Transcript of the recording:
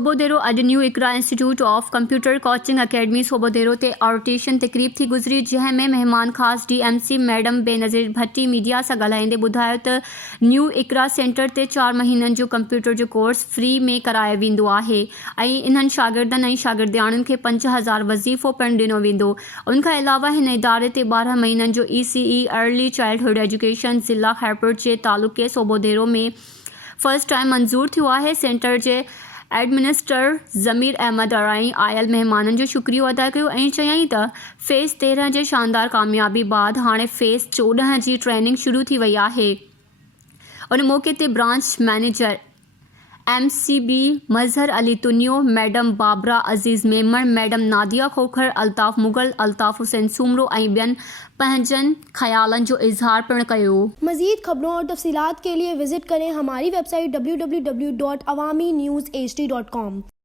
सोबोदेरो अॼु new Iqra institute of computer coaching academy Sobhodero ते ऑडिशन तकरीब थी गुज़री, जंहिं में महिमान ख़ासि DMC मैडम बेनज़ीर भट्टी मीडिया सां ॻाल्हाईंदे ॿुधायो त न्यू इकरा सेंटर ते 4 महीननि जो कंप्यूटर जो कोर्स फ्री में करायो वेंदो आहे ऐं इन्हनि शागिर्दनि ऐं शागिर्दियाणियुनि खे 5000 वज़ीफ़ो पिणु ॾिनो वेंदो। उनखां अलावा हिन इदारे ते 12 महीननि जो ECE अर्ली चाइल्डहुड एजुकेशन ज़िला खैरपुर जे तालुक़े सोबोदेरो में फर्स्ट टाइम मंज़ूर थियो आहे। सेंटर जे एडमिनिस्ट्रेटर ज़मीर अहमद अराई आयल महिमाननि जो शुक्रियो अदा कयो ऐं चयाईं त फेज़ 13 जे शानदार कामयाबी बैदि हाणे फेज़ 14 जी ट्रेनिंग शुरू थी वई आहे। उन मौके ते branch manager MCB Mazhar Ali Tunio, madam Babra Aziz Memon, madam Nadia Khokhar, Altaf Mughal, Altaf Hussain Soomro ऐं ॿियनि पंहिंजनि ख़यालनि जो इज़हार पिणु कयो। मज़ीद खबरों और तफ़सीलात के लिए विजिट करें हमारी वेबसाइट www.awamiNewsHD.com।